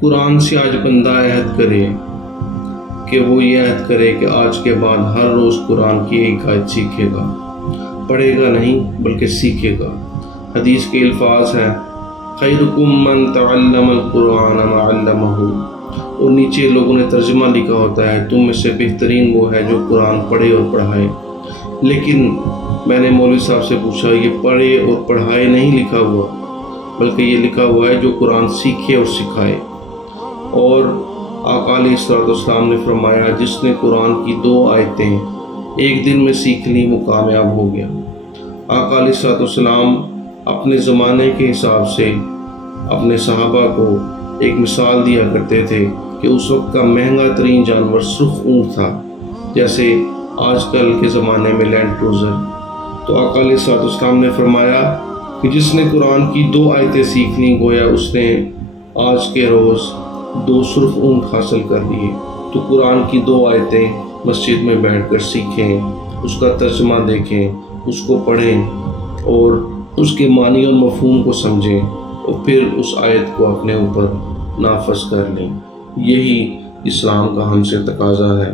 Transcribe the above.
قرآن سے آج بندہ عہد کرے کہ وہ یہ عہد کرے کہ آج کے بعد ہر روز قرآن کی ایک آیت سیکھے گا، پڑھے گا نہیں بلکہ سیکھے گا۔ حدیث کے الفاظ ہیں خیرکم من تعلم القرآن وعلمہ، اور نیچے لوگوں نے ترجمہ لکھا ہوتا ہے تم میں سے بہترین وہ ہے جو قرآن پڑھے اور پڑھائے۔ لیکن میں نے مولوی صاحب سے پوچھا یہ پڑھے اور پڑھائے نہیں لکھا ہوا، بلکہ یہ لکھا ہوا ہے جو قرآن سیکھے اور سکھائے۔ اور آقا علیہ الصلوۃ والسلام نے فرمایا جس نے قرآن کی 2 آیتیں ایک دن میں سیکھ لیں وہ کامیاب ہو گیا۔ آقا علیہ الصلوۃ والسلام اپنے زمانے کے حساب سے اپنے صحابہ کو ایک مثال دیا کرتے تھے کہ اس وقت کا مہنگا ترین جانور سرخ اونٹ تھا، جیسے آج کل کے زمانے میں لینڈ کروزر۔ تو آقا علیہ الصلوۃ والسلام نے فرمایا کہ جس نے قرآن کی 2 آیتیں سیکھ لیں گویا اس نے آج کے روز 2 سرخ اونٹ حاصل کر لیے۔ تو قرآن کی 2 آیتیں مسجد میں بیٹھ کر سیکھیں، اس کا ترجمہ دیکھیں، اس کو پڑھیں اور اس کے معنی اور مفہوم کو سمجھیں اور پھر اس آیت کو اپنے اوپر نافذ کر لیں۔ یہی اسلام کا ہم سے تقاضا ہے۔